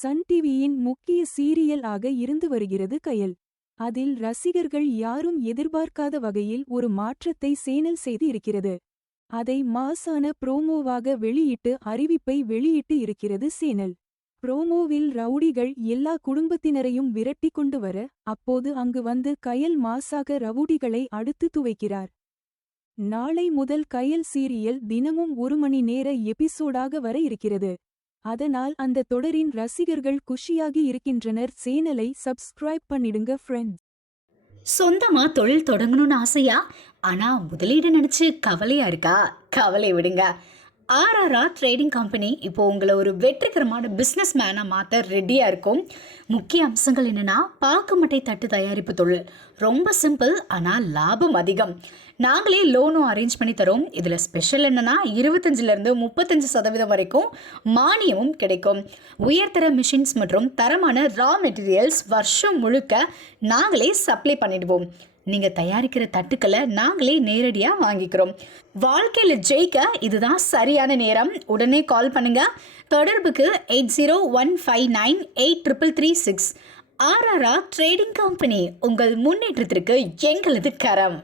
Sun டிவியின் முக்கிய serial ஆக இருந்து வருகிறது கயல். அதில் ரசிகர்கள் யாரும் எதிர்பார்க்காத வகையில் ஒரு மாற்றத்தை சேனல் செய்து இருக்கிறது. அதை மாசான ப்ரோமோவாக வெளியிட்டு அறிவிப்பை வெளியிட்டு இருக்கிறது சேனல். ப்ரோமோவில் ரவுடிகள் எல்லா குடும்பத்தினரையும் விரட்டி கொண்டு வர, அப்போது அங்கு வந்து கயல் மாசாக ரவுடிகளை அடுத்து துவைக்கிறார். நாளை முதல் கயல் சீரியல் தினமும் 1 மணி நேர எபிசோடாக வர இருக்கிறது. அதனால் அந்த தொடரின் ரசிகர்கள் குஷியாகி இருக்கின்றனர். சேனலை சப்ஸ்கிரைப் பண்ணிடுங்க ஃப்ரெண்ட்ஸ். சொந்தமா தொழில் தொடங்கணும்னு ஆசையா? ஆனா முதலீடு நினைச்சு கவலையா இருக்கா? கவலை விடுங்க. ஆர்ஆர்ஆர் ட்ரேடிங் கம்பெனி இப்போ உங்களை ஒரு வெற்றிகரமான பிஸ்னஸ் மேனாக மாற்ற ரெடியாக இருக்கும். முக்கிய அம்சங்கள் என்னென்னா, பாக்குமட்டை தட்டு தயாரிப்பு தொழில் ரொம்ப சிம்பிள், ஆனால் லாபம் அதிகம். நாங்களே லோனும் அரேஞ்ச் பண்ணி தரோம். இதில் ஸ்பெஷல் என்னென்னா 25% 35% வரைக்கும் மானியமும் கிடைக்கும். உயர்தர மிஷின்ஸ் மற்றும் தரமான ரா மெட்டீரியல்ஸ் வருஷம் முழுக்க நாங்களே சப்ளை பண்ணிடுவோம். நீங்கள் தயாரிக்கிற தட்டுக்களை நாங்களே நேரடியாக வாங்கிக்கிறோம். வாழ்க்கையில் ஜெயிக்க இதுதான் சரியான நேரம். உடனே கால் பண்ணுங்க. தொடர்புக்கு 8015983336. ஆர்ஆர்ஆர் ட்ரேடிங் கம்பெனி, உங்கள் முன்னேற்றத்திற்கு எங்களது கரம்.